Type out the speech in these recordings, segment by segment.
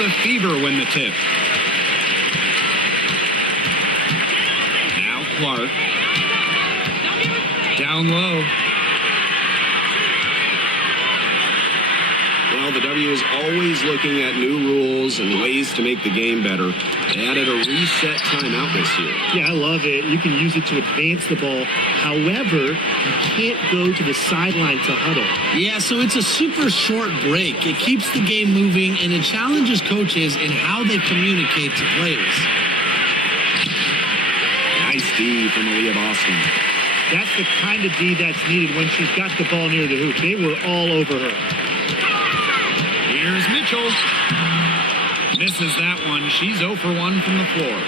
the Fever win the tip. Now Clark. Down low. Well, the W is always looking at new rules and ways to make the game better. They added a reset timeout this year. Yeah, I love it. You can use it to advance the ball. However, you can't go to the sideline to huddle. Yeah, so it's a super short break. It keeps the game moving, and it challenges coaches in how they communicate to players. Nice D from Aaliyah Boston. That's the kind of D that's needed when she's got the ball near the hoop. They were all over her. Here's Mitchell. Misses that one. She's 0 for 1 from the floor.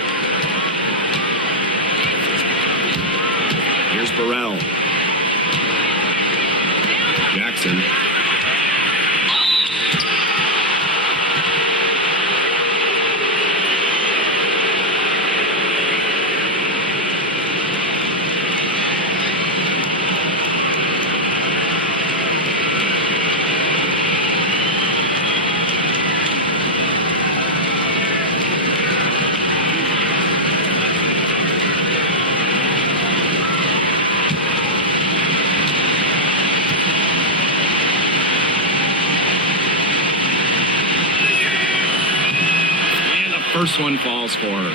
Here's Burrell. Jackson. First one falls for her.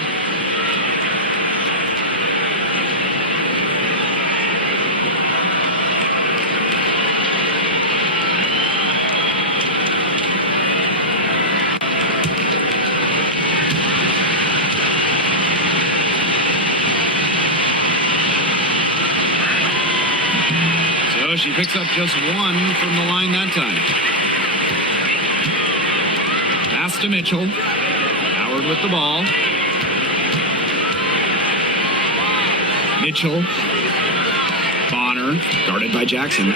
So she picks up just one from the line that time. Pass to Mitchell. With the ball. Mitchell. Bonner, guarded by Jackson.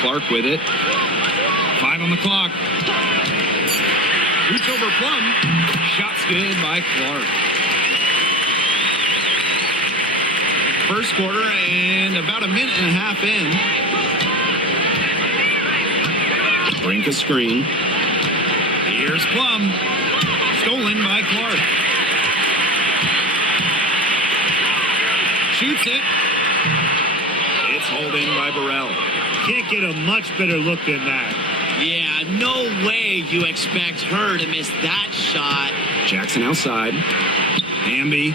Clark with it. 5 on the clock. Shoots over Plum. Shot's good by Clark. First quarter and about a minute and a half in. Brink a screen. Here's Plum. Stolen by Clark. Shoots it. It's holding by Burrell. Can't get a much better look than that. Yeah, no way you expect her to miss that shot. Jackson outside. Hamby.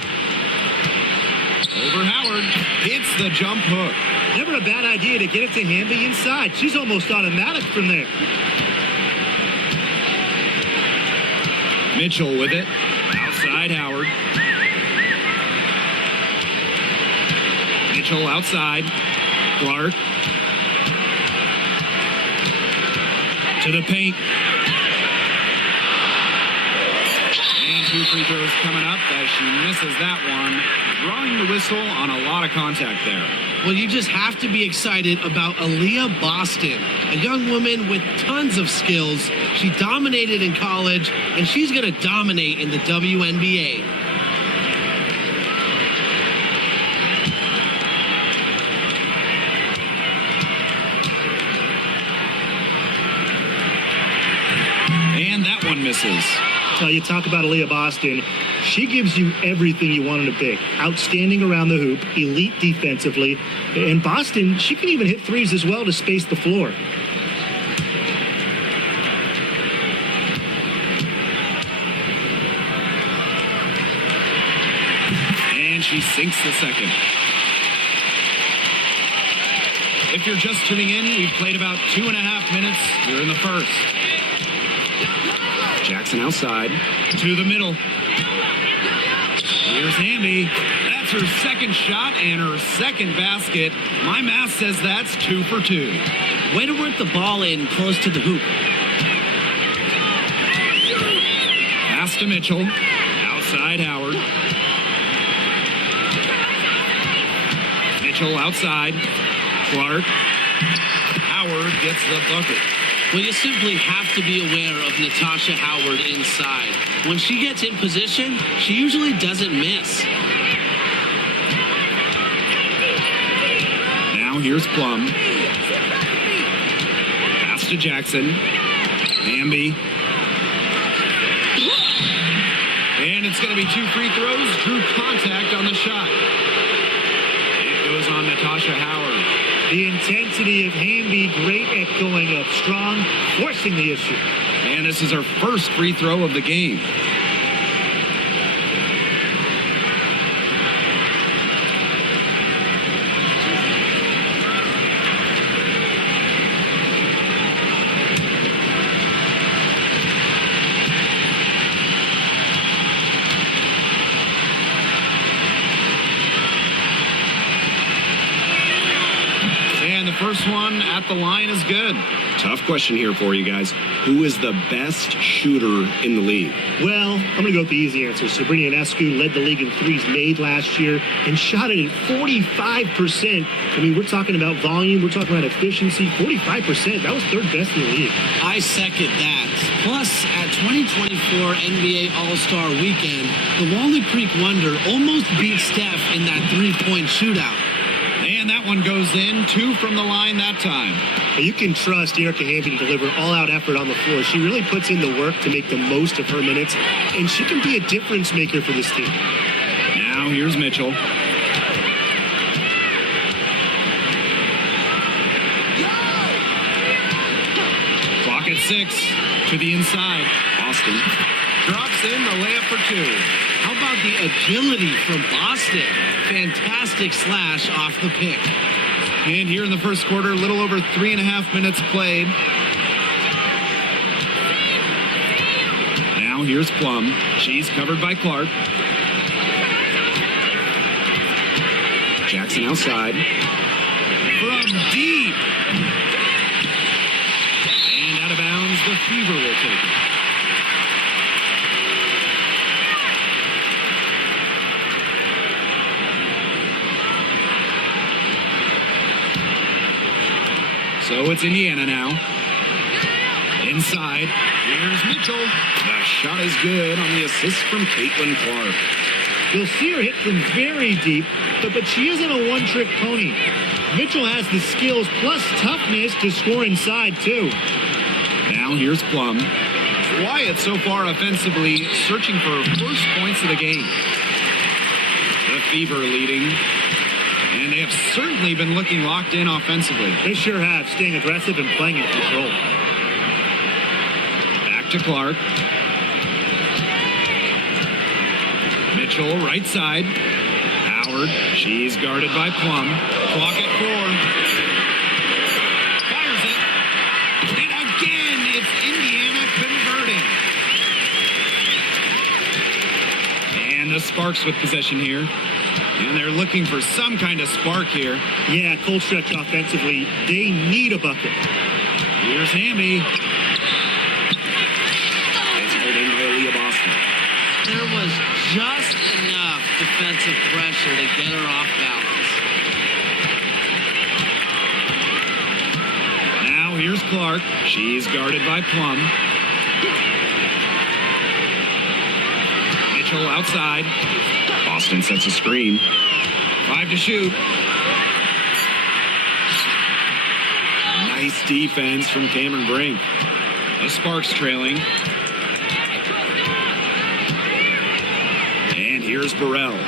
Over Howard. Hits the jump hook. Never a bad idea to get it to Hamby inside. She's almost automatic from there. Mitchell with it. Outside Howard. Mitchell outside. Clark. To the paint. And 2 free throws coming up as she misses that one. Drawing the whistle on a lot of contact there. Well, you just have to be excited about Aaliyah Boston, a young woman with tons of skills. She dominated in college, and she's going to dominate in the WNBA. And that one misses. You talk about Aaliyah Boston. She gives you everything you want in a big. Outstanding around the hoop, elite defensively. And Boston, she can even hit threes as well to space the floor. And she sinks the second. If you're just tuning in, we've played about 2.5 minutes here in the first. Jackson outside. To the middle. Here's Hamby. That's her second shot and her second basket. My math says that's 2 for 2. Way to work the ball in close to the hoop. Pass to Mitchell. Outside Howard. Mitchell outside. Clark. Howard gets the bucket. Well, you simply have to be aware of Natasha Howard inside. When she gets in position, she usually doesn't miss. Now here's Plum. Pass to Jackson. Hamby. it's going to be 2 free throws. Drew contact on the shot. It goes on Natasha Howard. The intensity of Hamby, great at going up strong, forcing the issue. And this is her first free throw of the game. First one at the line is good. Tough question here for you guys. Who is the best shooter in the league? Well, I'm going to go with the easy answer. Sabrina Ionescu led the league in threes made last year and shot it at 45%. I mean, we're talking about volume. We're talking about efficiency. 45%. That was third best in the league. I second that. Plus, at 2024 NBA All-Star Weekend, the Walnut Creek Wonder almost beat Steph in that three-point shootout. And that one goes in. 2 from the line that time. You can trust Erica Hamby to deliver all-out effort on the floor. She really puts in the work to make the most of her minutes, and she can be a difference maker for this team. Now here's Mitchell. Clock at 6 to the inside. Boston drops in the layup for 2. How about the agility from Boston? Fantastic slash off the pick. And here in the first quarter, a little over 3.5 minutes played. Now here's Plum. She's covered by Clark. Jackson outside. From deep. And out of bounds, the Fever will take it. So it's Indiana now. Inside. Here's Mitchell. The shot is good on the assist from Caitlin Clark. You'll see her hit from very deep, but she isn't a one-trick pony. Mitchell has the skills plus toughness to score inside, too. Now here's Plum. Wyatt so far offensively searching for first points of the game. The Fever leading. And they have certainly been looking locked in offensively. They sure have, staying aggressive and playing in control. Back to Clark. Mitchell, right side. Howard, she's guarded by Plum. Clock at 4. Fires it. And again, it's Indiana converting. And the Sparks with possession here. And they're looking for some kind of spark here. Yeah, cold stretch offensively. They need a bucket. Here's Hamby. It's held in by Aaliyah Boston. There was just enough defensive pressure to get her off balance. Now here's Clark. She's guarded by Plum. Mitchell outside. Boston sets a screen. 5 to shoot. Nice defense from Cameron Brink. The Sparks trailing. And here's Burrell.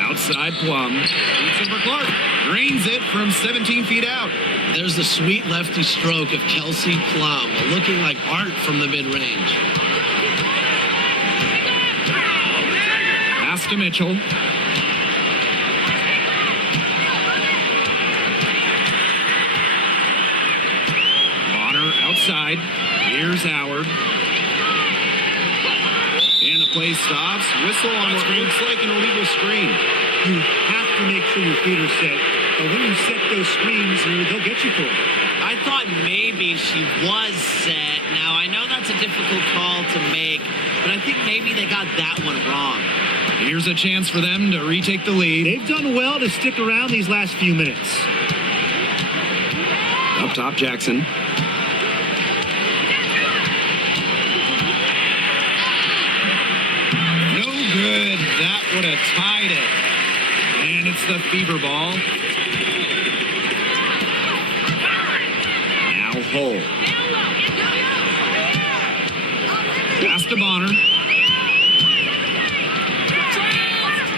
Outside Plum. Shoots over Clark. Drains it from 17 feet out. There's the sweet lefty stroke of Kelsey Plum, looking like art from the mid-range. Pass to Mitchell. Bonner outside. Here's Howard. And the play stops. Whistle on what looks like an illegal screen. You have to make sure your feet are set. But when you set those screens, they'll get you for it. I thought maybe she was set. Now, I know that's a difficult call to make, but I think maybe they got that one wrong. Here's a chance for them to retake the lead. They've done well to stick around these last few minutes. Up top, Jackson. No good. That would have tied it. And it's the Fever ball. Now Hull. to Bonner.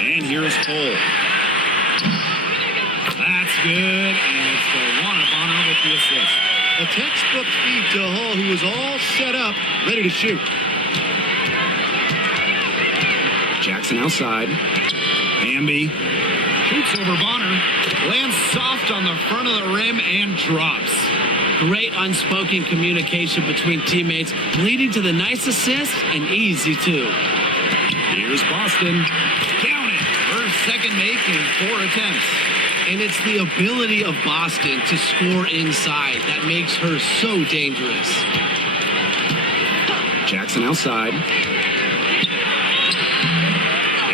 And here's Cole. That's good, and it's DeWanna Bonner with the assist. A textbook feed to Hull, who was all set up, ready to shoot. Jackson outside. Hamby shoots over Bonner, lands soft on the front of the rim and drops. Great unspoken communication between teammates, leading to the nice assist and easy two. Here's Boston. Count it. Her second make in 4 attempts. And it's the ability of Boston to score inside that makes her so dangerous. Jackson outside.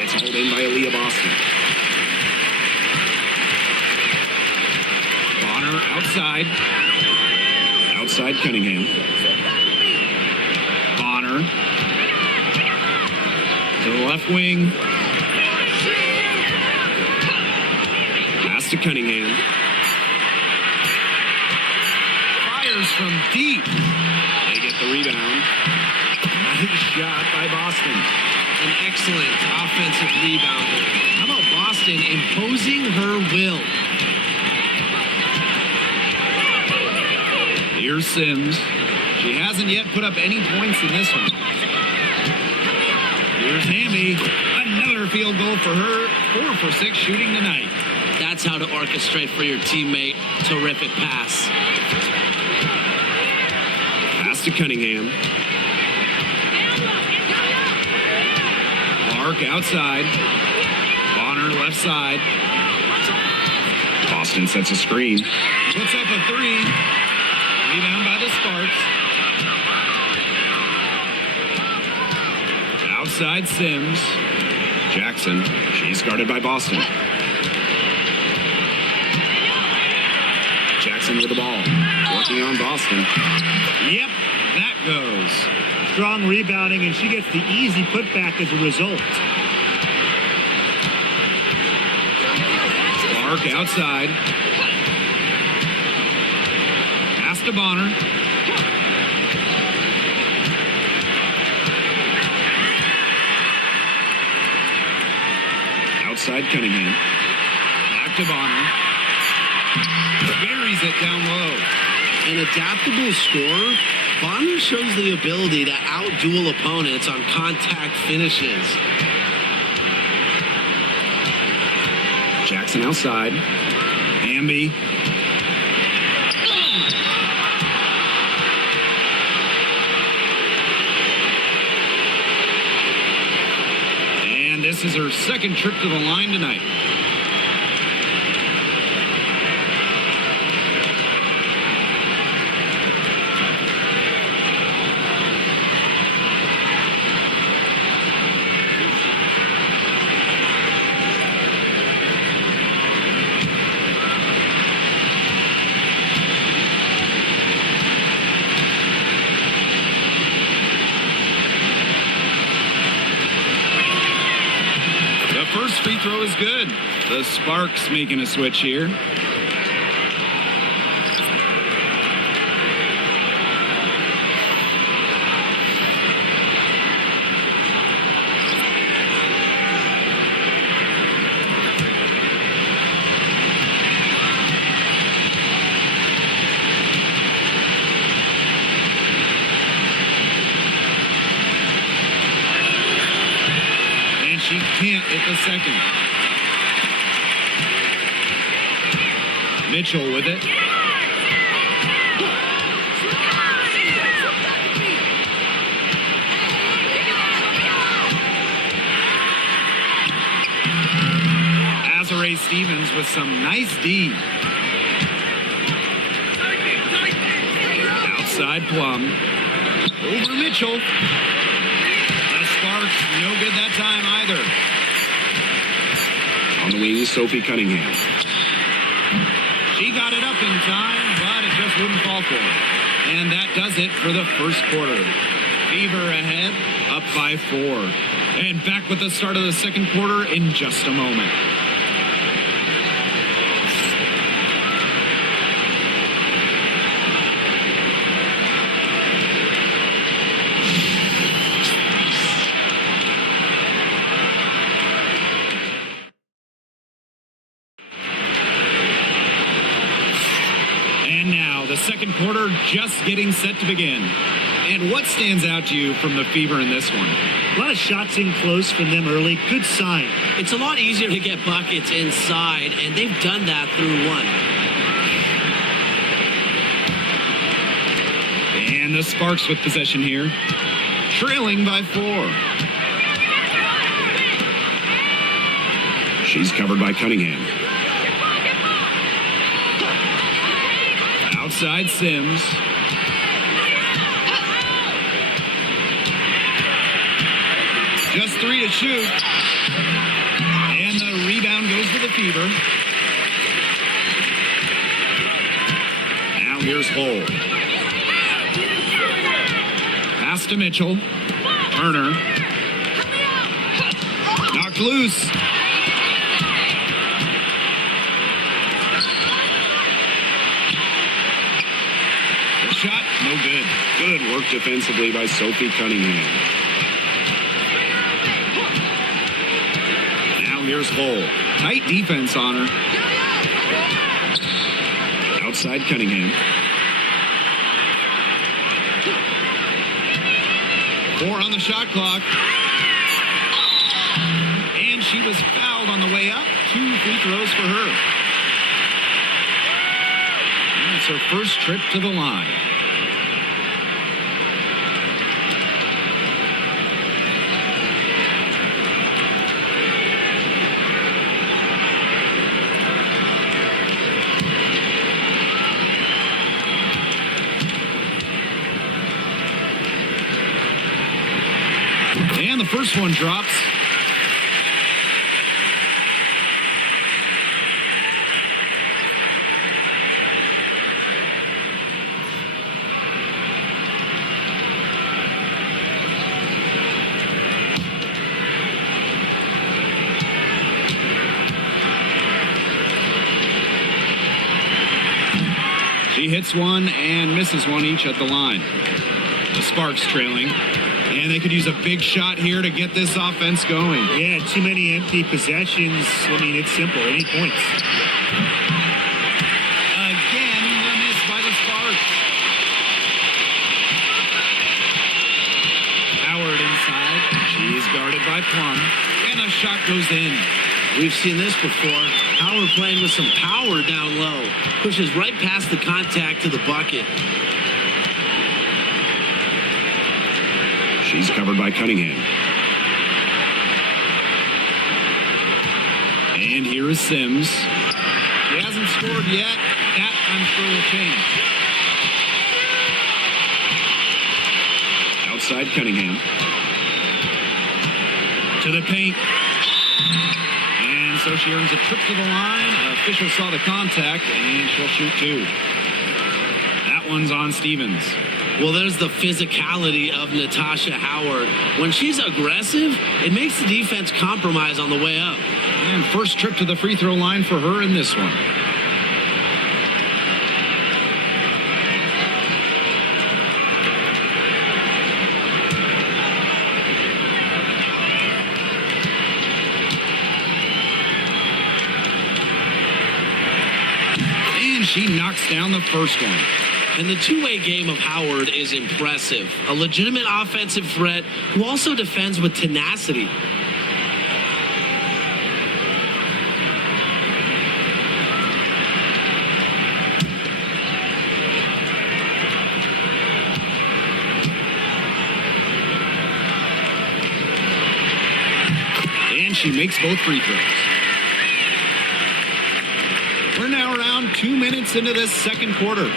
It's hauled in by Aaliyah Boston. Bonner outside. Outside Cunningham. Bonner to the left wing. Pass to Cunningham. Fires from deep. They get the rebound. Nice shot by Boston. An excellent offensive rebounder. How about Boston imposing her will? Here's Sims. She hasn't yet put up any points in this one. Here's Hamby. Another field goal for her. 4 for 6 shooting tonight. That's how to orchestrate for your teammate. Terrific pass. Pass to Cunningham. Clark outside. Bonner left side. Boston sets a screen. Puts up a 3. Rebound by the Sparks. Outside Sims. Jackson. She's guarded by Boston. Jackson with the ball. Working on Boston. Yep, that goes. Strong rebounding, and she gets the easy putback as a result. Clark outside. Pass to Bonner. Outside Cunningham. Back to Bonner. Buries it down low. An adaptable scorer, Bonner shows the ability to outduel opponents on contact finishes. Jackson outside. Hamby. And this is her second trip to the line tonight. First free throw is good. The Sparks making a switch here. She can't hit the second. Mitchell with it. Azare Stevens with some nice D. Outside Plum. Over Mitchell. Sparks, no good that time either. On the wing, Sophie Cunningham. She got it up in time, but it just wouldn't fall for her. And that does it for the first quarter. Fever ahead, up by 4. And back with the start of the second quarter in just a moment. second quarter just getting set to begin. And what stands out to you from the Fever in this one? A lot of shots in close from them early. Good sign. It's a lot easier to get buckets inside, and they've done that through one. And the Sparks with possession here, trailing by 4. She's covered by Cunningham. Outside Sims. Just 3 to shoot. And the rebound goes to the Fever. Now here's Hull. Pass to Mitchell. Turner. Knocked loose. The shot, no good. Good work defensively by Sophie Cunningham. Now here's Hull. Tight defense on her. Outside Cunningham. 4 on the shot clock. And she was fouled on the way up. 2 free throws for her. And it's her first trip to the line. And the first one drops. She hits one and misses one each at the line. The Sparks trailing. And they could use a big shot here to get this offense going. Yeah, too many empty possessions. I mean, it's simple. Any points. Again, the miss by the Sparks. Howard inside. She's guarded by Plum. And the shot goes in. We've seen this before. Howard playing with some power down low. Pushes right past the contact to the bucket. She's covered by Cunningham. And here is Sims. She hasn't scored yet. That, I'm sure, will change. Outside Cunningham. To the paint. And so she earns a trip to the line. Official saw the contact, and she'll shoot 2. That one's on Stevens. Well, there's the physicality of Natasha Howard. When she's aggressive, it makes the defense compromise on the way up. And first trip to the free throw line for her in this one. And she knocks down the first one. And the two-way game of Howard is impressive. A legitimate offensive threat who also defends with tenacity. And she makes both free throws. We're now around 2 minutes into this second quarter.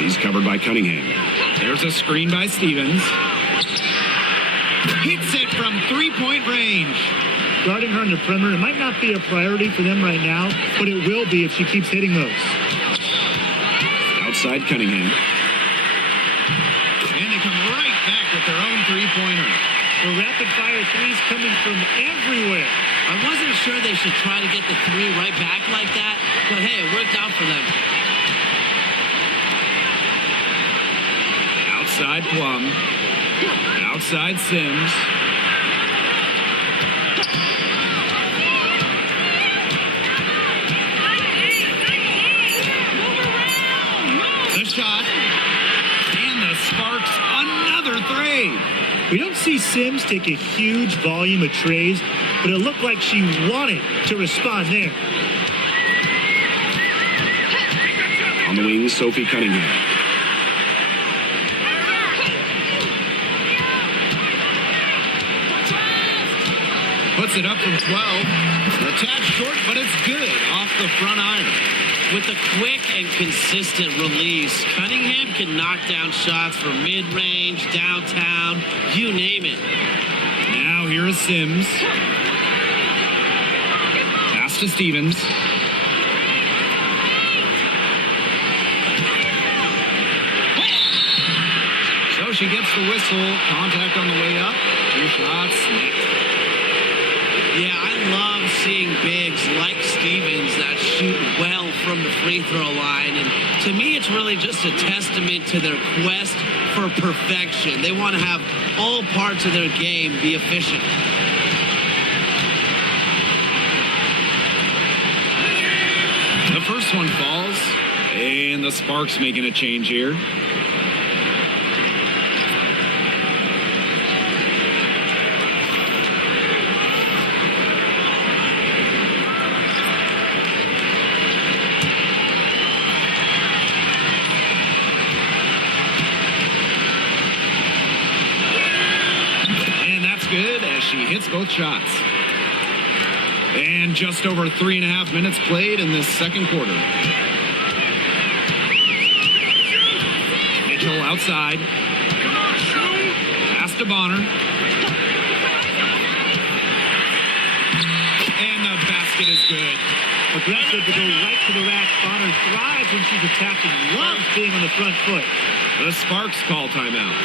She's covered by Cunningham. There's a screen by Stevens. Hits it from three-point range. Guarding her on the perimeter, it might not be a priority for them right now, but it will be if she keeps hitting those. Outside Cunningham. And they come right back with their own three-pointer. The rapid-fire threes coming from everywhere. I wasn't sure they should try to get the 3 right back like that, but hey, it worked out for them. Outside Plum. Outside Sims. We don't see Sims take a huge volume of trays, but it looked like she wanted to respond there. On the wing, Sophie Cunningham. Puts it up from 12. A tad short, but it's good off the front iron. With a quick and consistent release, Cunningham can knock down shots from mid-range, downtown, you name it. Now here is Sims. Pass to Stevens. So she gets the whistle. Contact on the way up. 2 shots. Net. Yeah, I love seeing bigs like Stevens that shoot well from the free throw line. And to me, it's really just a testament to their quest for perfection. They want to have all parts of their game be efficient. The first one falls. And the Sparks making a change here. Good as she hits both shots. And just over 3.5 minutes played in this second quarter. Mitchell outside. Pass to Bonner. And the basket is good. Aggressive to go right to the rack. Bonner thrives when she's attacking. Loves being on the front foot. The Sparks call timeout.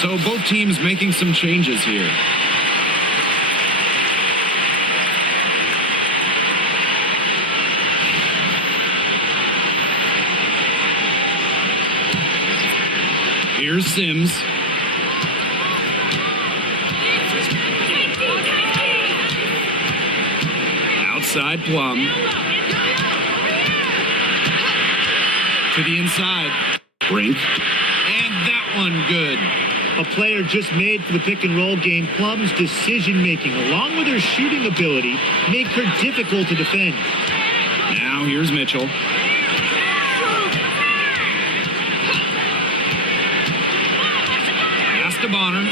So both teams making some changes here. Here's Sims. Outside Plum. To the inside. Brink. And that one good. A player just made for the pick and roll game. Plum's decision making, along with her shooting ability, make her difficult to defend. Now here's Mitchell. Pass to Bonner.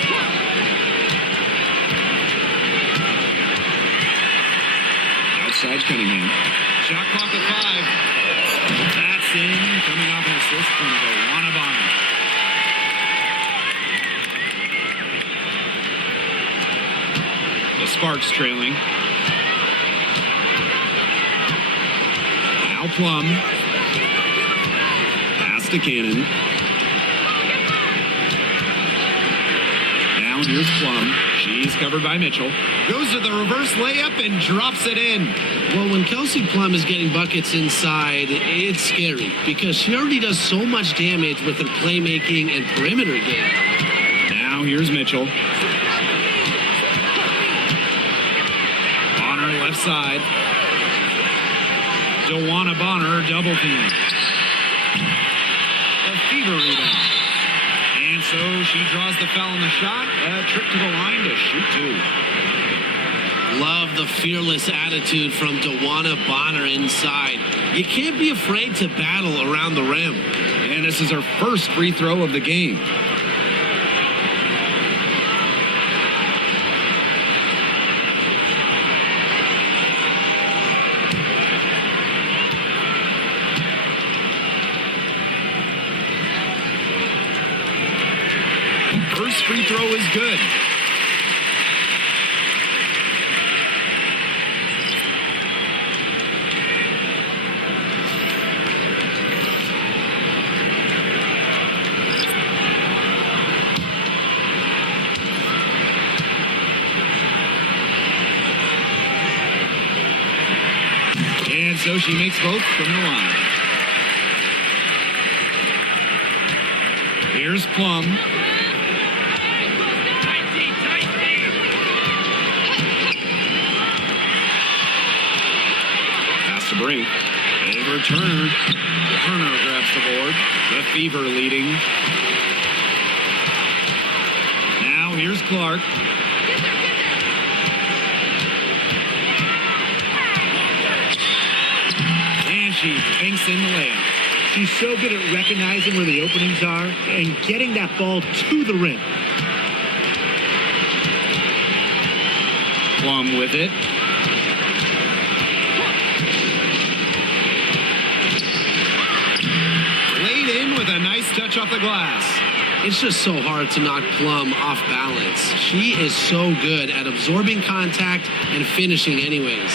Outside Cunningham. Shot clock at 5. That's in. Coming off an assist from Tawana Bonner. The Sparks trailing. Now Plum. Pass to Cannon. Now here's Plum. She's covered by Mitchell. Goes to the reverse layup and drops it in. Well, when Kelsey Plum is getting buckets inside, it's scary because she already does so much damage with her playmaking and perimeter game. Now here's Mitchell. Bonner left side. DeWanna Bonner double team. The Fever rebound. And so she draws the foul on the shot. A trip to the line to shoot two. Love the fearless attitude from DeWanna Bonner inside. You can't be afraid to battle around the rim. And this is her first free throw of the game. First free throw is good. And so she makes both from the line. Here's Plum. Pass to Brink. Over Turner. Turner grabs the board. The Fever leading. Now here's Clark. And she banks in the layup. She's so good at recognizing where the openings are and getting that ball to the rim. Plum with it. Laid in with a nice touch off the glass. It's just so hard to knock Plum off balance. She is so good at absorbing contact and finishing anyways.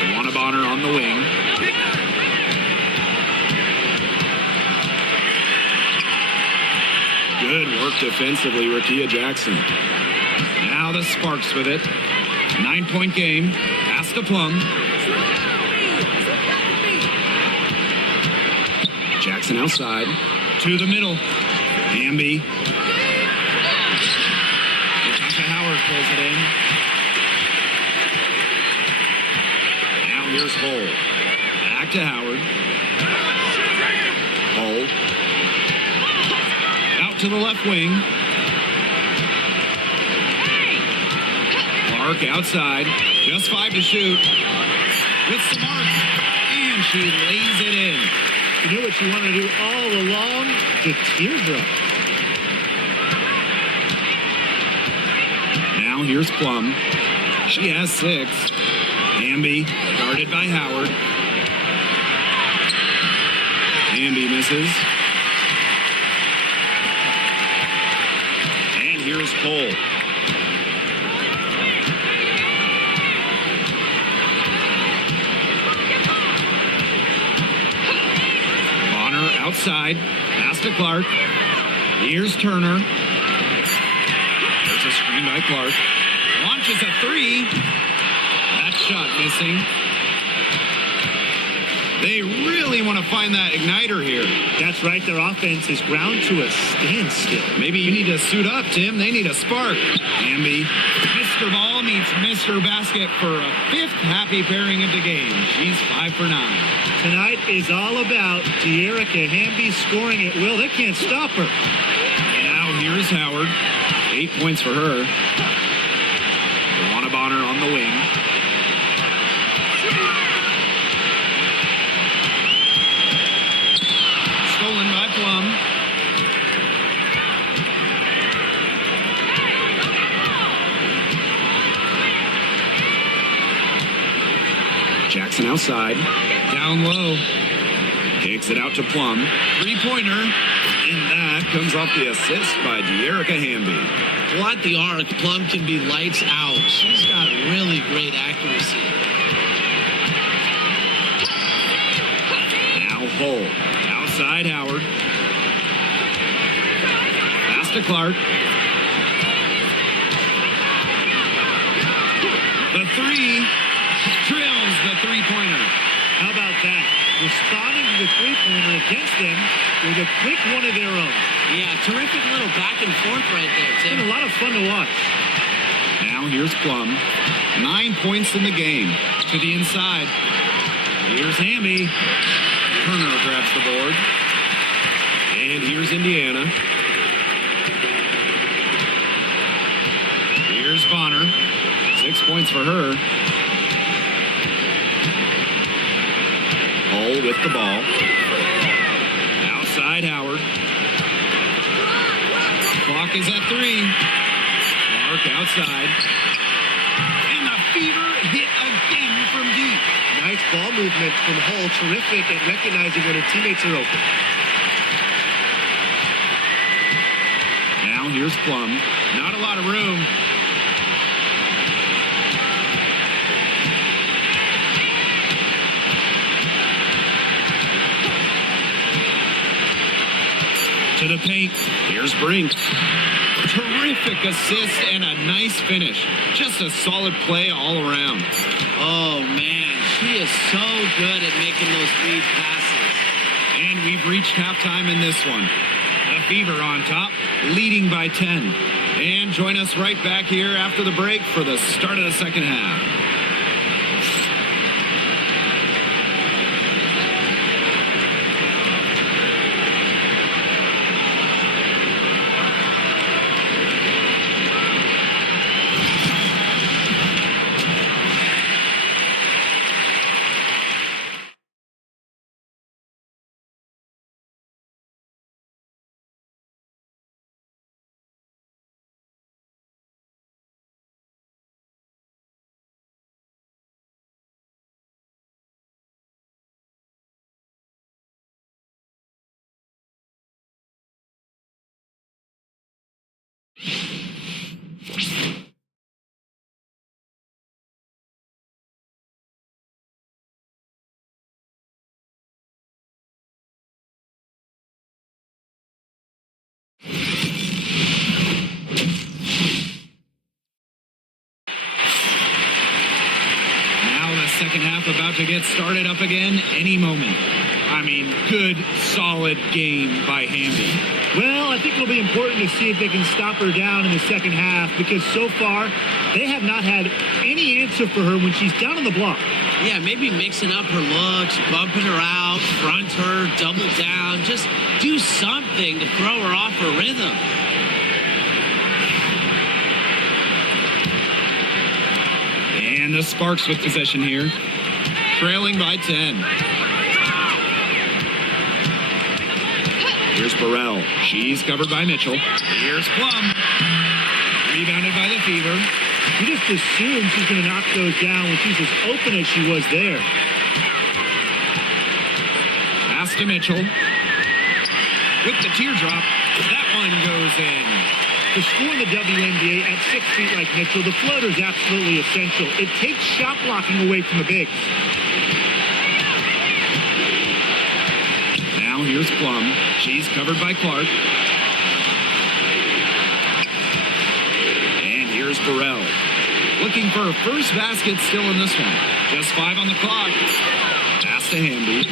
DeWanna Bonner on the wing. Good work defensively, Rakia Jackson. Now the Sparks with it. 9-point game. Pass to Plum. Jackson outside. To the middle. Hamby. Natasha Howard pulls it in. Now here's Hull. Back to Howard. Hull. Out to the left wing. Clark outside. Just 5 to shoot. With some arc. And she lays it in. You know what you want to do all along? The teardrop. Now here's Plum. She has 6. Hamby guarded by Howard. Hamby misses. And here's Cole. Bonner outside. Pass to Clark. Here's Turner. There's a screen by Clark. Launches a 3. That shot missing. They really want to find that igniter here. That's right. Their offense is ground to a standstill. Maybe you need to suit up, Tim. They need a spark. Hamby. Mr. Ball meets Mr. Basket for a 5th happy pairing of the game. She's 5 for 9. Tonight is all about De'Erica Hamby scoring at will. They can't stop her. Now here's Howard. 8 points for her. DeWanna Bonner on the wing. Stolen by Plum. Jackson outside. Down low. Kicks it out to Plum. 3-pointer. And that comes off the assist by De'Erica Hamby. Well, at the arc, Plum can be lights out. She's got really great accuracy. Now Hull. Outside Howard. Pass to Clark. The 3 drills the 3-pointer. How about that? Responding to the three-pointer against them with a quick one of their own. Yeah, terrific little back and forth right there, It's Tim. been a lot of fun to watch. Now Now here's Plum. 9 points in the game. To the inside. Here's Hamby. Turner grabs the board. And here's Indiana. Here's Bonner. 6 points for her. Hull with the ball. Outside Howard. Clock is at 3. Clark outside. And the Fever hit again from deep. Nice ball movement from Hull. Terrific at recognizing when her teammates are open. Now here's Plum. Not a lot of room. To the paint. Here's Brink. Terrific assist and a nice finish. Just a solid play all around. Oh, man. She is so good at making those lead passes. And we've reached halftime in this one. The Fever on top, leading by 10. And join us right back here after the break for the start of the second half. Second half about to get started up again any moment. I mean, good, solid game by Hamby. Well, I think it'll be important to see if they can stop her down in the second half because so far they have not had any answer for her when she's down on the block. Yeah, maybe mixing up her looks, bumping her out, front her, double down. Just do something to throw her off her rhythm. And the Sparks with possession here. Trailing by 10. Here's Burrell. She's covered by Mitchell. Here's Plum. Rebounded by the Fever. You just assume she's going to knock those down when she's as open as she was there. Pass to Mitchell. With the teardrop. That one goes in. To score in the WNBA at 6 feet like Mitchell, the floater is absolutely essential. It takes shot blocking away from the bigs. Now here's Plum. She's covered by Clark. And here's Burrell. Looking for her first basket still in this one. Just 5 on the clock. Pass to Hamby.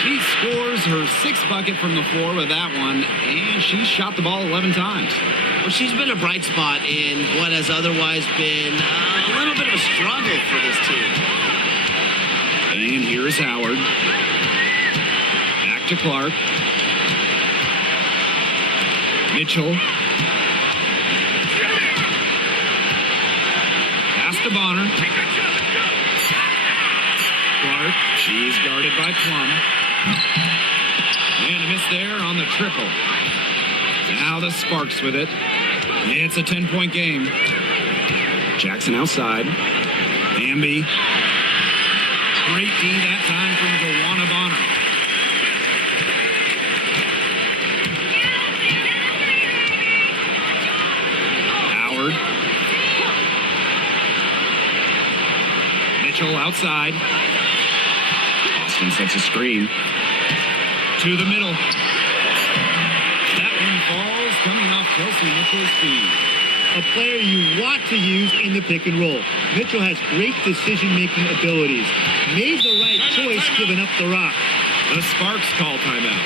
She scores her 6th bucket from the floor with that one, and she shot the ball 11 times. Well, she's been a bright spot in what has otherwise been a little bit of a struggle for this team. And here's Howard. Back to Clark. Mitchell. Pass to Bonner. Clark. She's guarded by Plum. And a miss there on the triple. Now the Sparks with it. It's a 10-point game. Jackson outside. Hamby. Great D that time from Joanna Bonner. Howard. Mitchell outside. Austin sets a screen. To the middle. That one falls coming off Kelsey Mitchell's feet. A player you want to use in the pick and roll. Mitchell has great decision-making abilities. Made the right choice giving up the rock. The Sparks call timeout.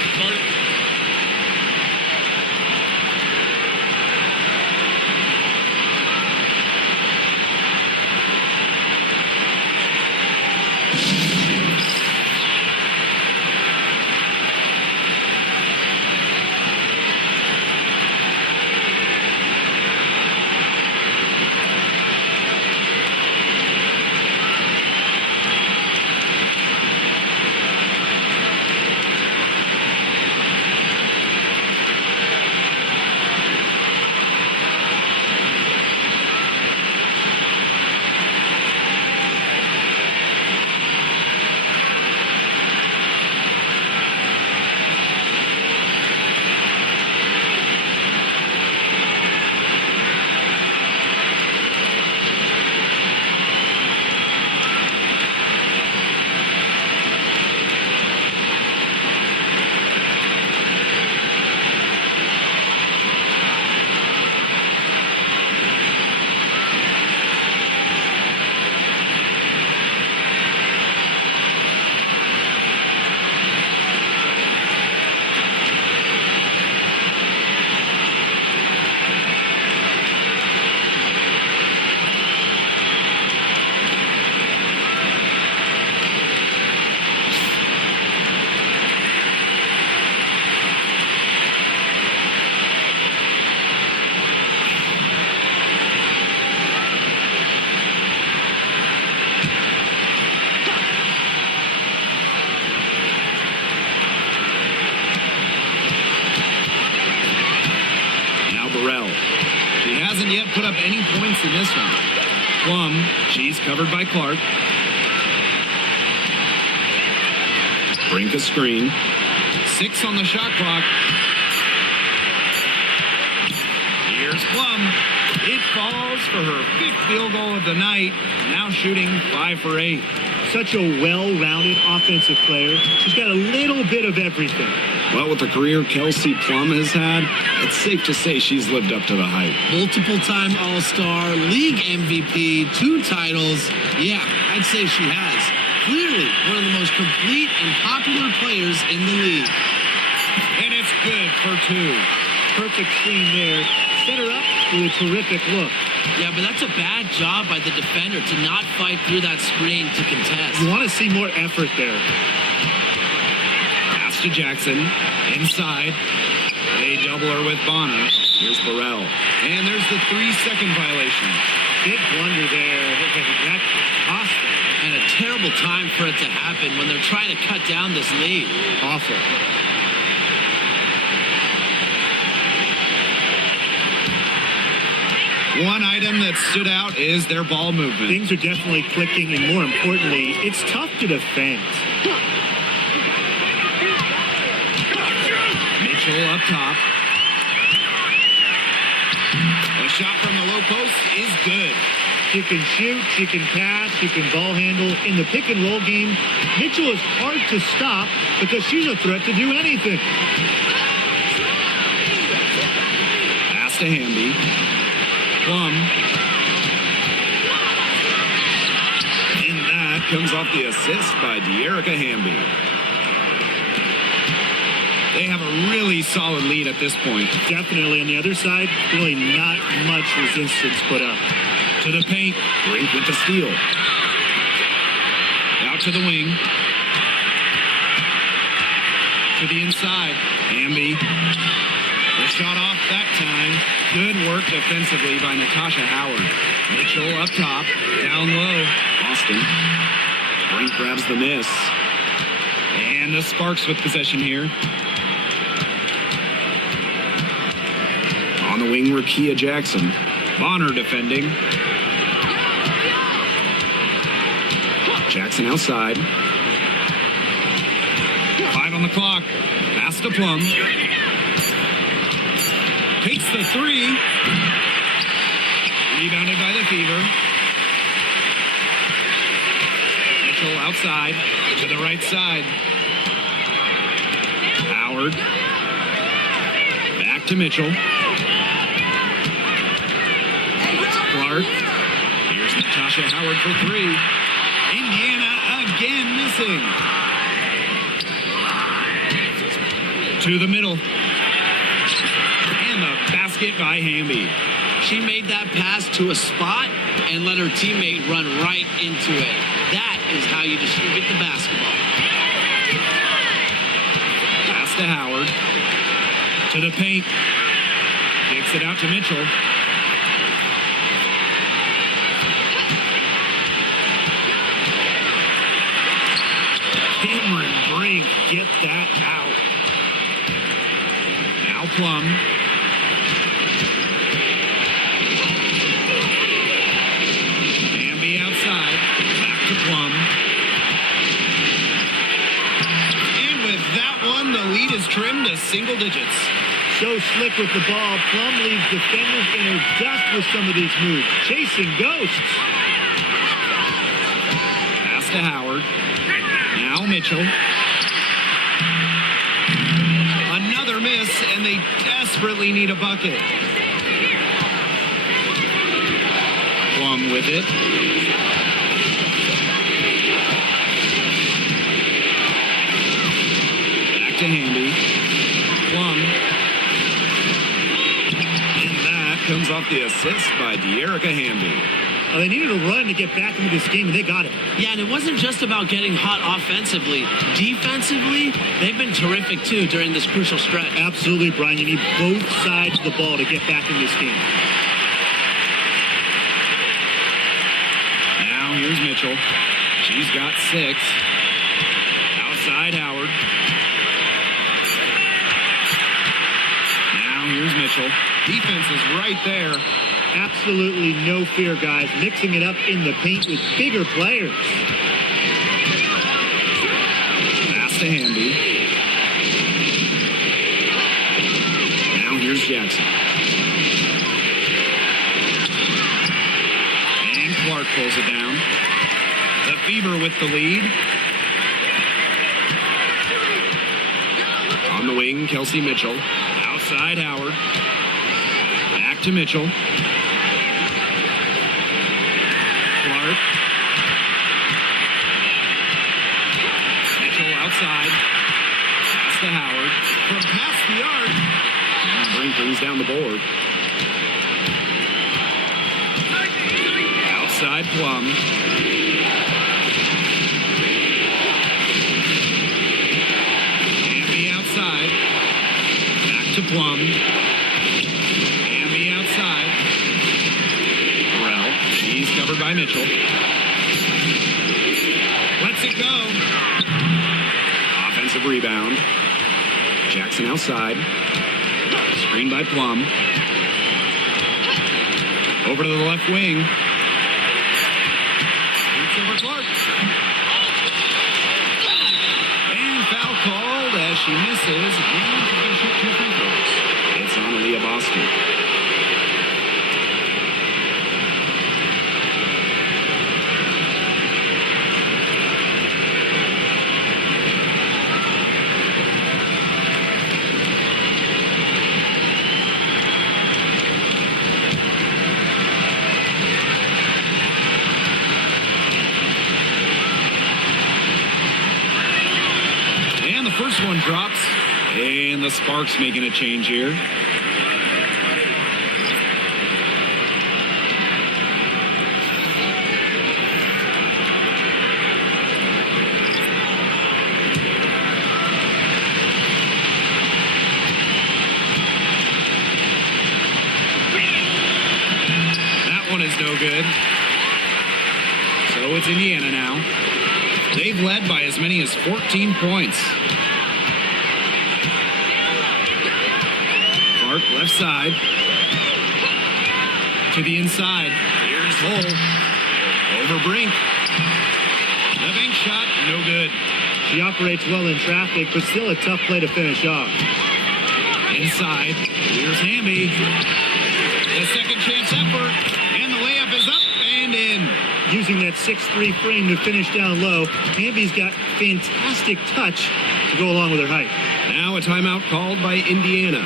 hasn't yet put up any points in this one. Plum, she's covered by Clark. Brink a screen. 6 on the shot clock. Here's Plum. It falls for her 5th field goal of the night. Now shooting 5 for 8. Such a well-rounded offensive player. She's got a little bit of everything. Well, with the career Kelsey Plum has had, it's safe to say she's lived up to the hype. Multiple-time All-Star, league MVP, 2 titles. Yeah, I'd say she has. Clearly one of the most complete and popular players in the league. And it's good for 2. Perfect screen there. Set her up with a terrific look. Yeah, but that's a bad job by the defender to not fight through that screen to contest. You want to see more effort there. Pass to Jackson. Inside. They double her with Bonner. Here's Burrell. And there's the 3-second violation. Big blunder there. That cost them. And a terrible time for it to happen when they're trying to cut down this lead. Awful. One item that stood out is their ball movement. Things are definitely clicking, and more importantly, it's tough to defend. Mitchell up top. A shot from the low post is good. She can shoot, she can pass, she can ball handle. In the pick and roll game, Mitchell is hard to stop because she's a threat to do anything. Pass to Hamby. Plum. And that comes off the assist by De'Erica Hamby. They have a really solid lead at this point. Definitely on the other side, really not much resistance put up. To the paint. Brink with the steal. Out to the wing. To the inside. Hamby. The shot off that time. Good work defensively by Natasha Howard. Mitchell up top. Down low. Austin. Brink grabs the miss. And the Sparks with possession here. On the wing, Rakia Jackson. Bonner defending. Jackson outside. 5 on the clock. Pass to Plum. Takes the 3. Rebounded by the Fever. Mitchell outside. To the right side. Howard. Back to Mitchell. Clark. Here's Natasha Howard for 3. Indiana again missing. To the middle. And the basket by Hamby. She made that pass to a spot and let her teammate run right into it. That is how you distribute the basketball. Pass to Howard. To the paint. Kicks it out to Mitchell. Cameron Brink, get that out. Now Plum. Hamby outside. Back to Plum. And with that one, the lead is trimmed to single digits. So slick with the ball. Plum leaves defenders in her dust with some of these moves. Chasing ghosts. Pass to Howard. Now Mitchell. Another miss, and they desperately need a bucket. Plum with it. Back to Hamby. Plum. And that comes off the assist by De'Erica Hamby. Well, they needed a run to get back into this game, and they got it. Yeah, and it wasn't just about getting hot offensively. Defensively, they've been terrific, too, during this crucial stretch. Absolutely, Brian. You need both sides of the ball to get back in this game. Now here's Mitchell. She's got 6. Outside Howard. Now here's Mitchell. Defense is right there. Absolutely no fear, guys. Mixing it up in the paint with bigger players. Pass to Hamby. Now here's Jackson. And Clark pulls it down. The Fever with the lead. On the wing, Kelsey Mitchell. Outside Howard. Back to Mitchell. Clark. Mitchell outside. Pass to Howard. From past the arc. Brink brings down the board. Outside Plum. Hamby outside. Back to Plum. Hamby outside. Burrell. He's covered by Mitchell. Lets it go. Offensive rebound. Jackson outside. Screen by Plum. Over to the left wing. It's over Clark. And foul called as she misses. And she's going to shoot 2 free throws. It's on Aaliyah Boston. And the first one drops. And the Sparks making a change here. That one is no good. So it's Indiana now. They've led by as many as 14 points. Clark left side. To the inside. Here's Hull. Over Brink. The bank shot, no good. She operates well in traffic, but still a tough play to finish off. Inside. Here's Hamby. The second chance effort. And the layup is up and in. Using that 6'3" frame to finish down low, Hamby's got fantastic touch to go along with her height. Now a timeout called by Indiana.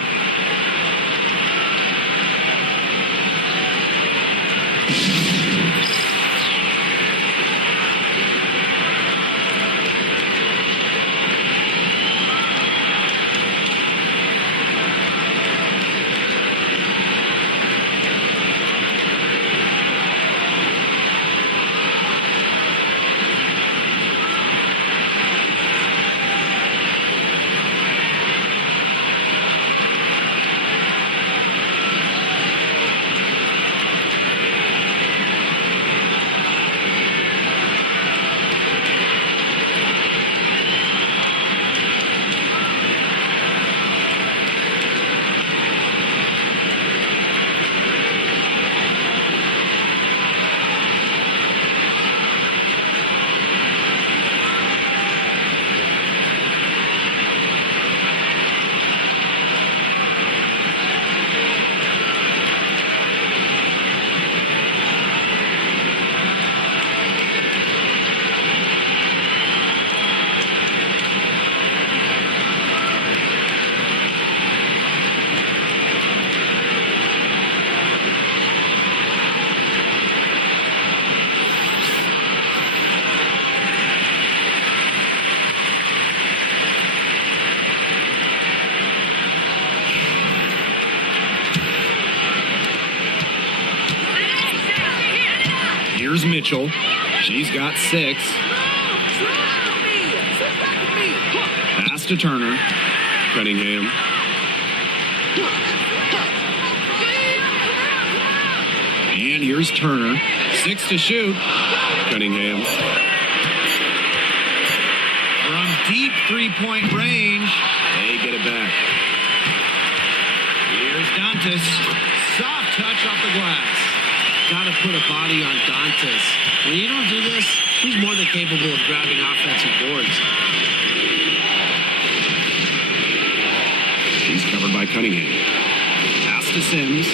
Here's Mitchell. She's got 6. Pass to Turner. Cunningham. And here's Turner. 6 to shoot. Cunningham. From deep three-point range. They get it back. Here's Dantas. Soft touch off the glass. Got to put a body on Dantas. When you don't do this, she's more than capable of grabbing offensive boards. She's covered by Cunningham. Pass to Sims.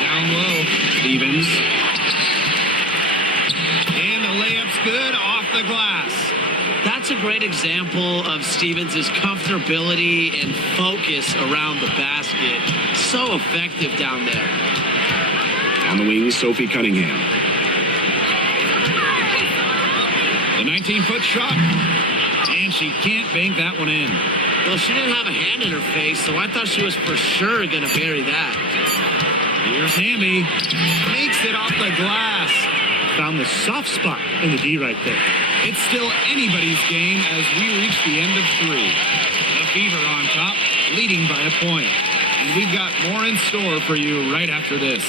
Down low. Stevens. And the layup's good off the glass. That's a great example of Stevens' comfortability and focus around the basket. So effective down there. On the wing, Sophie Cunningham. The 19-foot shot. And she can't bank that one in. Well, she didn't have a hand in her face, so I thought she was for sure going to bury that. Here's Hamby. Makes it off the glass. Found the soft spot in the D right there. It's still anybody's game as we reach the end of 3. The Fever on top, leading by a point. And we've got more in store for you right after this.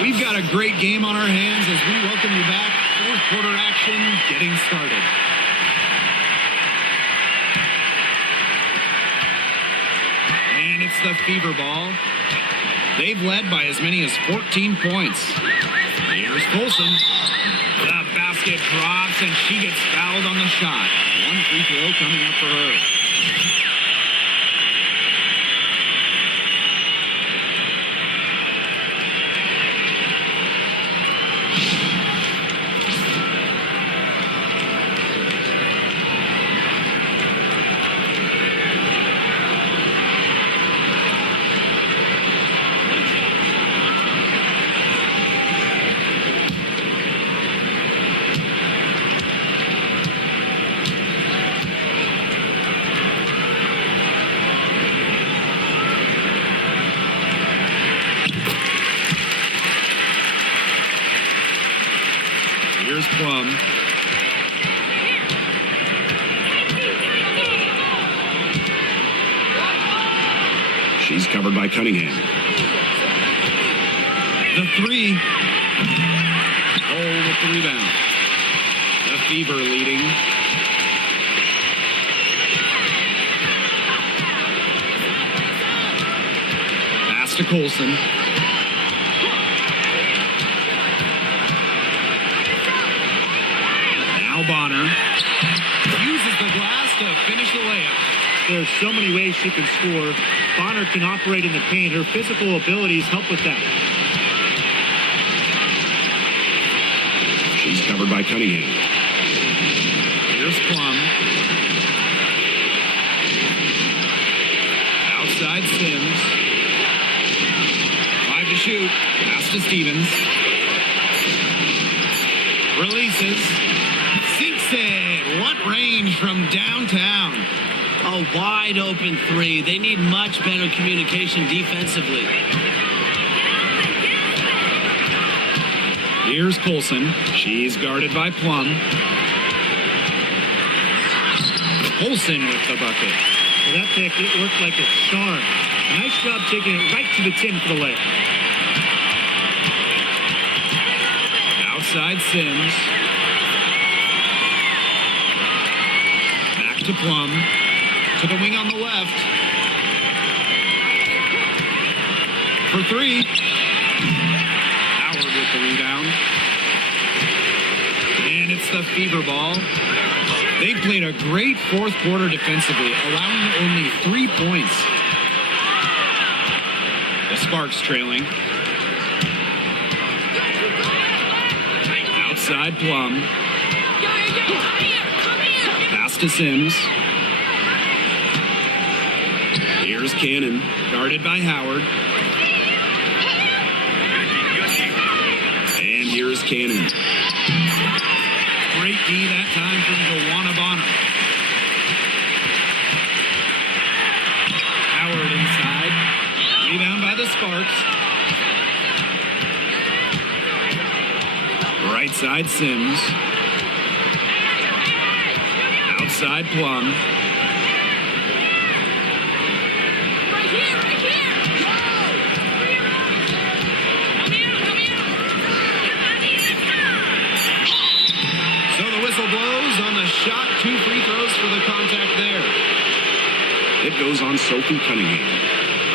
We've got a great game on our hands as we welcome you back. Fourth quarter action getting started. And it's the Fever ball. They've led by as many as 14 points. Here's Folsom. The basket drops and she gets fouled on the shot. One free throw coming up for her. Here's Plum. She's covered by Cunningham. The 3. Oh, with the rebound. The Fever leading. Pass to Colson. Now Bonner uses the glass to finish the layup. There are so many ways she can score. Bonner can operate in the paint. Her physical abilities help with that. She's covered by Cunningham. Here's Plum. Outside Sims. 5 to shoot. Pass to Stevens. Releases. Sinks it. What range from downtown. A wide open 3. They need much better communication defensively. Here's Colson. She's guarded by Plum. Colson with the bucket. Well, that pick, it worked like a charm. Nice job taking it right to the tin for the layup. Outside Sims. Back to Plum. To the wing on the left. For 3. Howard with the rebound. And it's the Fever ball. They played a great fourth quarter defensively, allowing only 3 points. The Sparks trailing. Outside Plum. Pass to Sims. Here's Cannon, guarded by Howard. And here's Cannon. Great D that time from Joanna Bonner. Howard inside. Rebound by the Sparks. Right Right side Sims. Outside Plum. So the whistle blows on the shot. 2 free throws for the contact there. It goes on Sophie Cunningham.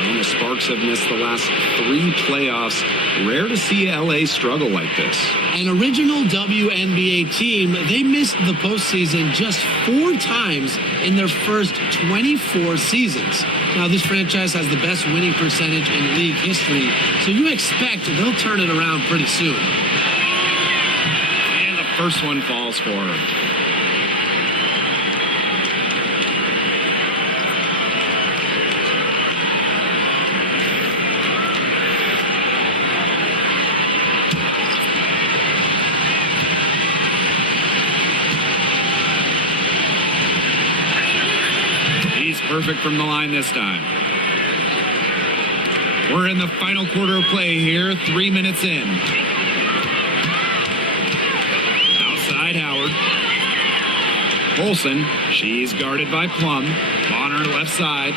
And the Sparks have missed the last 3 playoffs. Rare to see LA struggle like this. An original WNBA team, they missed the postseason just 4 times in their first 24 seasons. Now, this franchise has the best winning percentage in league history, so you expect they'll turn it around pretty soon. And the first one falls for her. Perfect from the line this time. We're in the final quarter of play here, 3 minutes in. Outside Howard. Olsen, she's guarded by Plum. Bonner left side.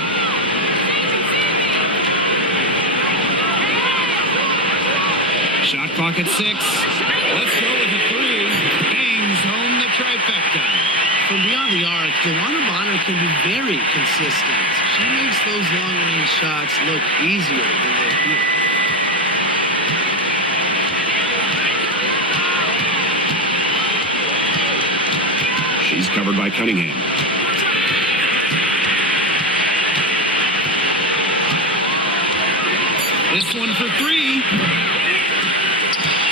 Shot clock at 6. Let's go with a 3. Bangs home the trifecta. From beyond the arc, Joanna Bonner can be very consistent. She makes those long-range shots look easier than they appear. She's covered by Cunningham. This one for 3.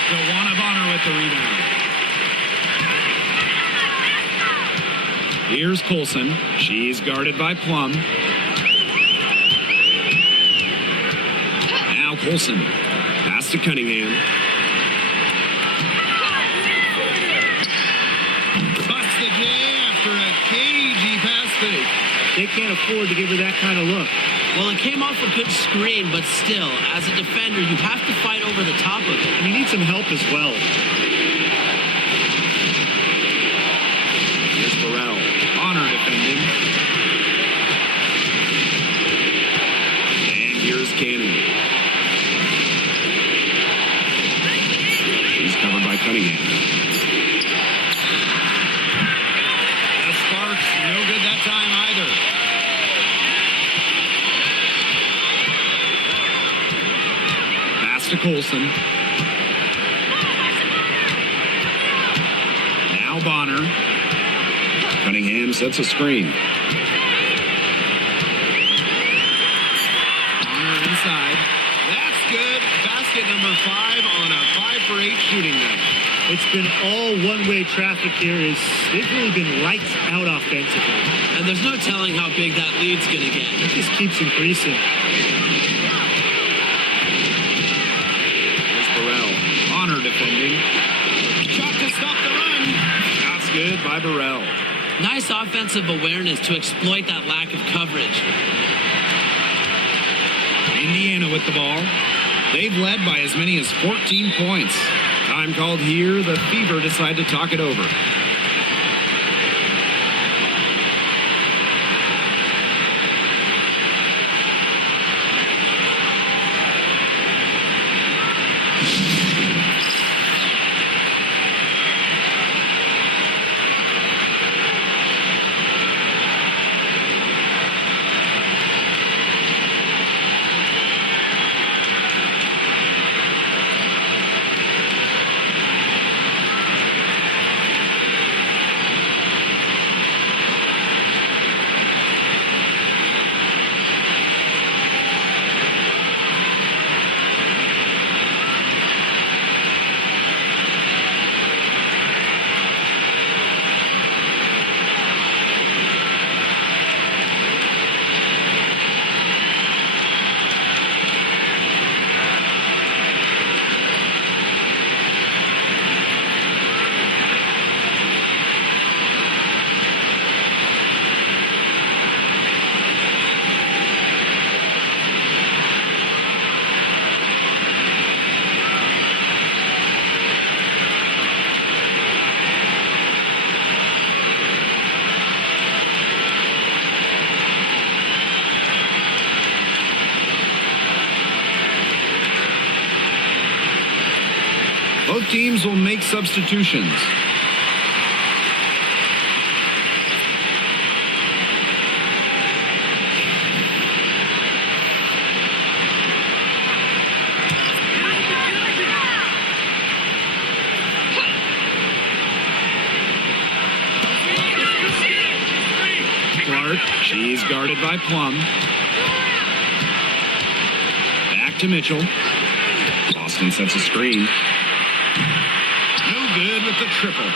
Joanna Bonner with the rebound. Here's Colson. She's guarded by Plum. Now Colson. Pass to Cunningham. Busts the J after a cagey pass fake. They can't afford to give her that kind of look. Well, it came off a good screen, but still, as a defender, you have to fight over the top of it. And you need some help as well. Here's Burrell. Bonner defending. And here's Cannon. She's covered by Cunningham. The Sparks, no good that time either. Pass to Colson. Now Bonner. Cunningham sets a screen. Bonner inside. That's good. Basket number 5 on a 5 for 8 shooting night. It's been all one-way traffic here. They've really been lights out offensively. And there's no telling how big that lead's going to get. It just keeps increasing. Here's Burrell. Bonner defending. Shot to stop the run. That's good by Burrell. Nice offensive awareness to exploit that lack of coverage. Indiana with the ball. They've led by as many as 14 points. Time called here. The Fever decide to talk it over. Both teams will make substitutions. Clark, she's guarded by Plum. Back to Mitchell. Boston sets a screen. No good with the triple.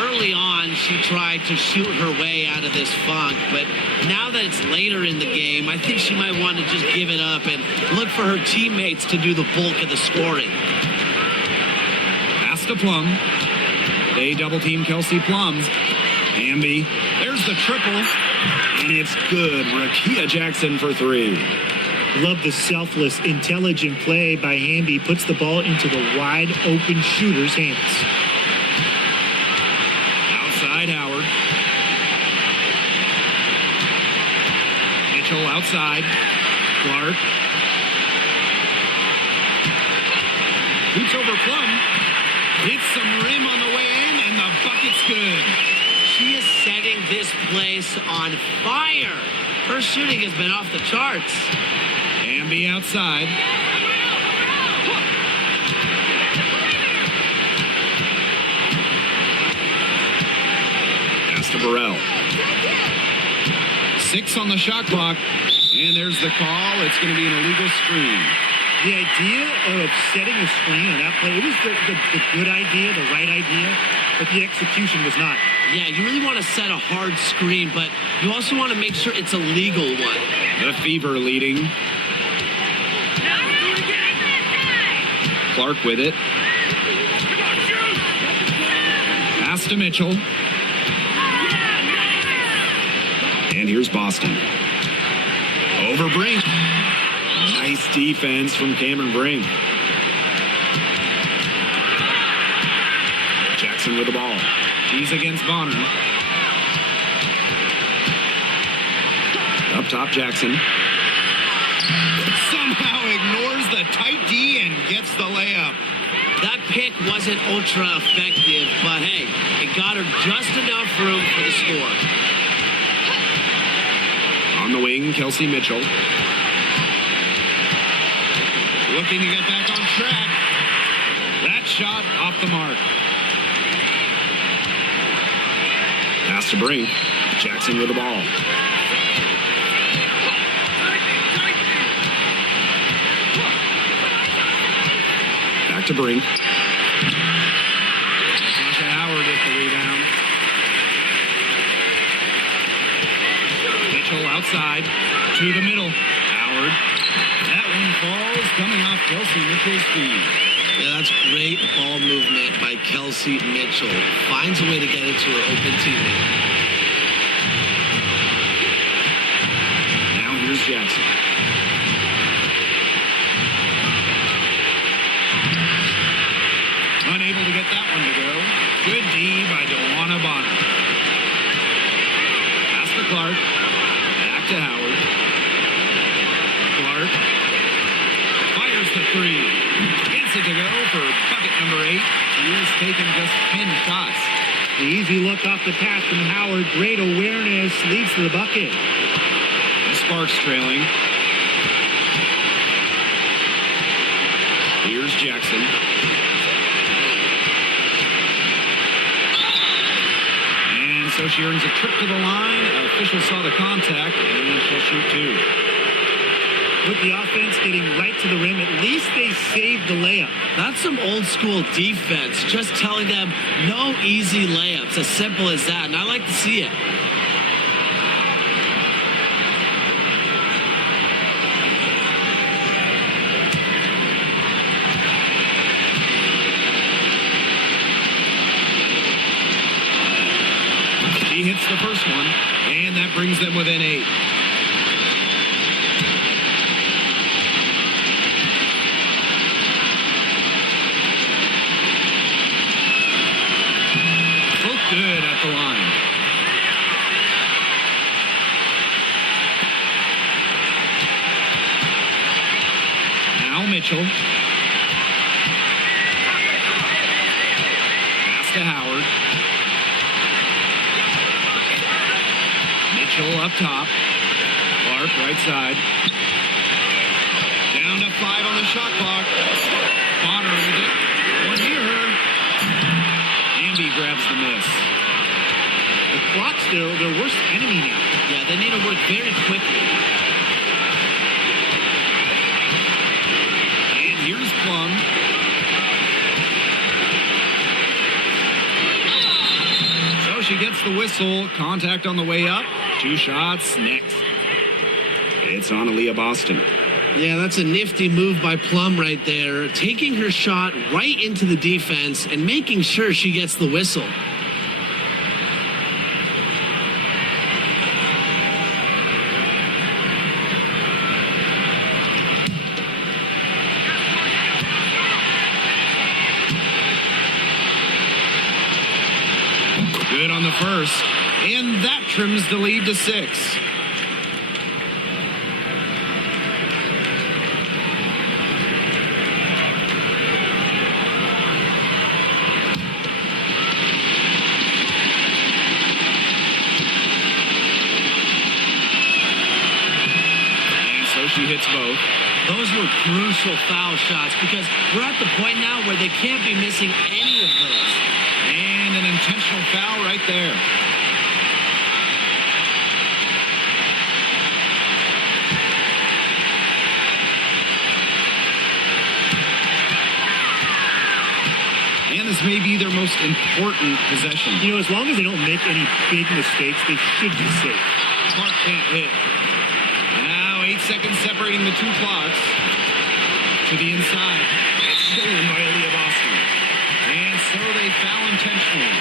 Early on, she tried to shoot her way out of this funk, but now that it's later in the game, I think she might want to just give it up and look for her teammates to do the bulk of the scoring. Pass to Plum. They double-team Kelsey Plum. Hamby, there's the triple. And it's good. Rakia Jackson for three. Love the selfless, intelligent play by Hamby. Puts the ball into the wide open shooter's hands. Outside Howard. Mitchell outside. Clark. Shoots over Plum. Hits some rim on the way in, and the bucket's good. She is setting this place on fire. Her shooting has been off the charts. Hamby outside. Pass to Burrell. 6 on the shot clock. And there's the call. It's going to be an illegal screen. The idea of setting a screen on that play, it was the good idea, the right idea, but the execution was not. Yeah, you really want to set a hard screen, but you also want to make sure it's a legal one. The Fever leading. Clark with it. Pass to Mitchell. And here's Boston. Over Brink. Nice defense from Cameron Brink. Jackson with the ball. She's against Bonner. Up top, Jackson. Somehow ignores the tight D and gets the layup. That pick wasn't ultra effective, but hey, it got her just enough room for the score. On the wing, Kelsey Mitchell. Looking to get back on track. That shot off the mark. Pass to Brink. Jackson with the ball. Back to Brink. Tasha Howard with the rebound. Mitchell outside to the middle. Howard. That one falls coming off Kelsey Mitchell's feet. Yeah, that's great ball movement by Kelsey Mitchell. Finds a way to get it to her open teammate. Now here's Jackson. Unable to get that one to go. Good D by DeWanna Bonner. Pass to Clark. Back to Howard. Clark. Fires the three. Gets it to go for bucket number 8. He's taken just 10 shots. The easy look off the pass from Howard. Great awareness. Leads to the bucket. The Sparks trailing. Here's Jackson. And so she earns a trip to the line. Official saw the contact, and she'll shoot 2. With the offense getting right to the rim, at least they saved the layup. That's some old school defense, just telling them no easy layups, as simple as that, and I like to see it. She hits the first one, and that brings them within 8. Good at the line. Now Mitchell. Mitchell up top. Clark, right side. Down to 5 on the shot clock. Bonner with it. One near her. Amby grabs the miss. The clock's their worst enemy now. Yeah, they need to work very quickly. And here's Plum. So she gets the whistle. Contact on the way up. 2 shots next. It's on Aaliyah Boston. Yeah, that's a nifty move by Plum right there, taking her shot right into the defense and making sure she gets the whistle. Good on the first. And that trims the lead to 6. She hits both. Those were crucial foul shots because we're at the point now where they can't be missing any of those. And an intentional foul right there. And this may be their most important possession. You know, as long as they don't make any big mistakes, they should be safe. Clark can't hit. 8 seconds separating the 2 clocks. To the inside. It's stolen by Aaliyah Boston. And so they foul intentionally.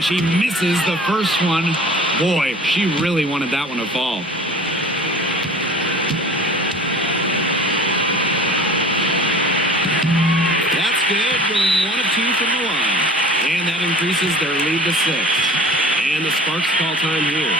She misses the first one. Boy, she really wanted that one to fall. That's good, going 1 of 2 from the line. And that increases their lead to 6. And the Sparks call time here.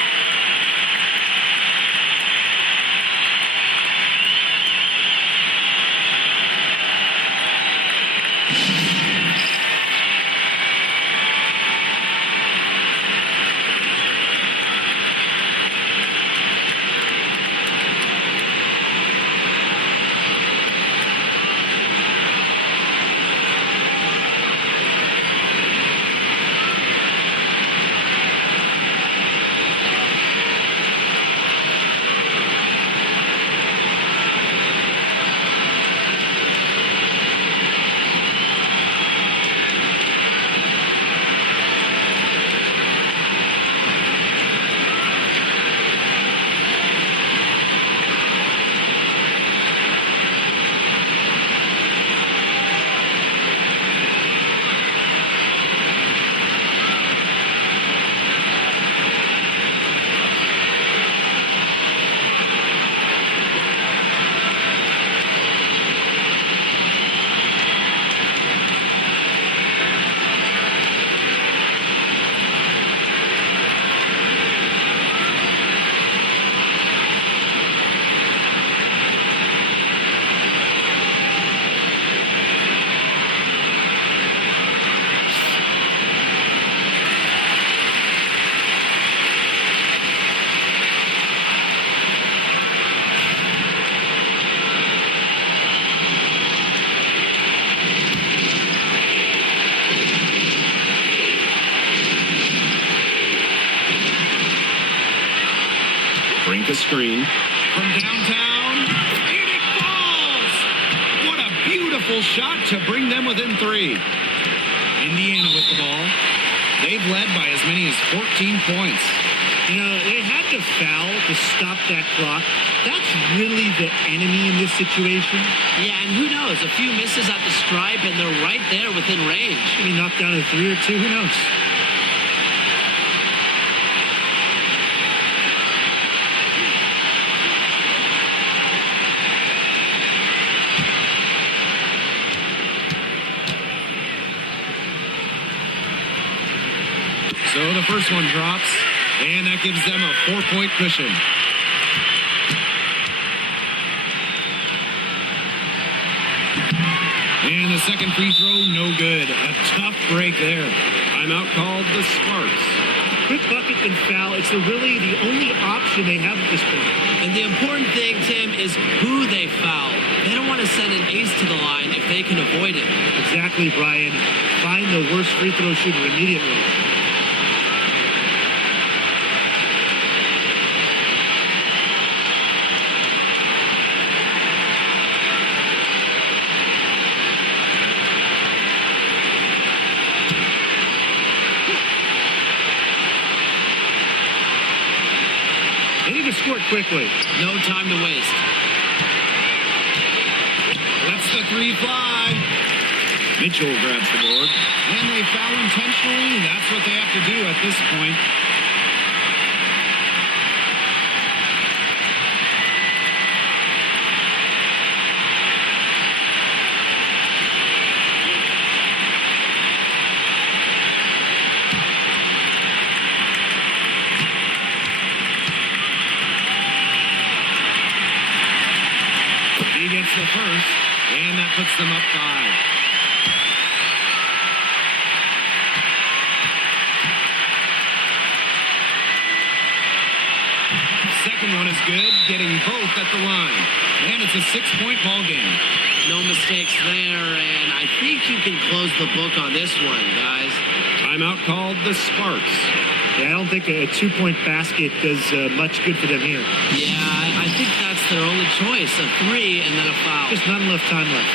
Brink a screen. From downtown, and it falls! What a beautiful shot to bring them within 3. Indiana with the ball. They've led by as many as 14 points. You know, they had to foul to stop that clock. That's really the enemy in this situation. Yeah, and who knows? A few misses at the stripe, and they're right there within range. Maybe knocked down a 3 or 2. Who knows? So the first one drops, and that gives them a 4-point cushion. And the second free throw, no good. A tough break there. Timeout called the Sparks. Quick bucket and foul. It's really the only option they have at this point. And the important thing, Tim, is who they foul. They don't want to send an ace to the line if they can avoid it. Exactly, Brian. Find the worst free throw shooter immediately. They need to score it quickly. No time to waste. Lets the three fly. Mitchell grabs the board. And they foul intentionally. That's what they have to do at this point. He gets the first, and that puts them up 5. Second one is good, getting both at the line. And it's a 6-point ball game. No mistakes there, and I think you can close the book on this one, guys. Timeout called the Sparks. Yeah, I don't think a 2-point basket does much good for them here. Yeah, I think that's their only choice, a 3 and then a foul. Just not enough time left.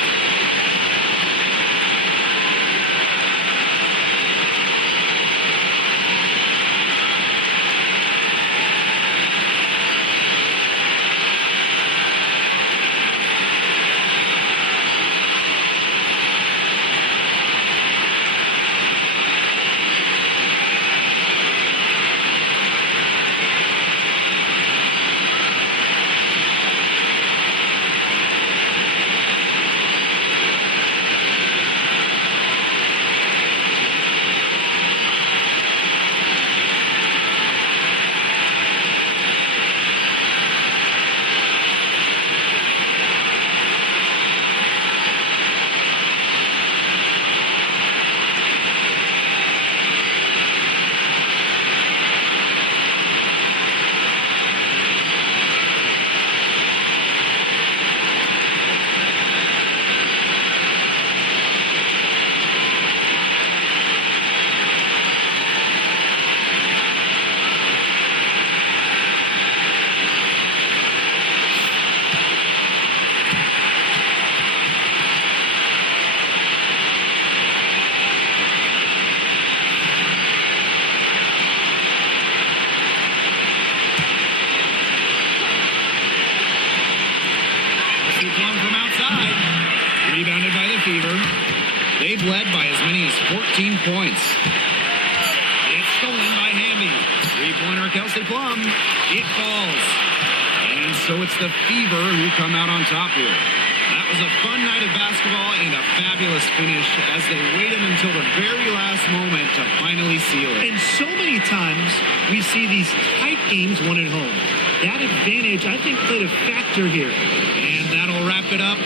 From outside. Rebounded by the Fever. They've led by as many as 14 points. It's stolen by Hamby. Three-pointer Kelsey Plum. It falls. And so it's the Fever who come out on top here. That was a fun night of basketball and a fabulous finish as they waited until the very last moment to finally seal it. And so many times we see these tight games won at home. That advantage, I think, played a factor here. And that'll wrap it up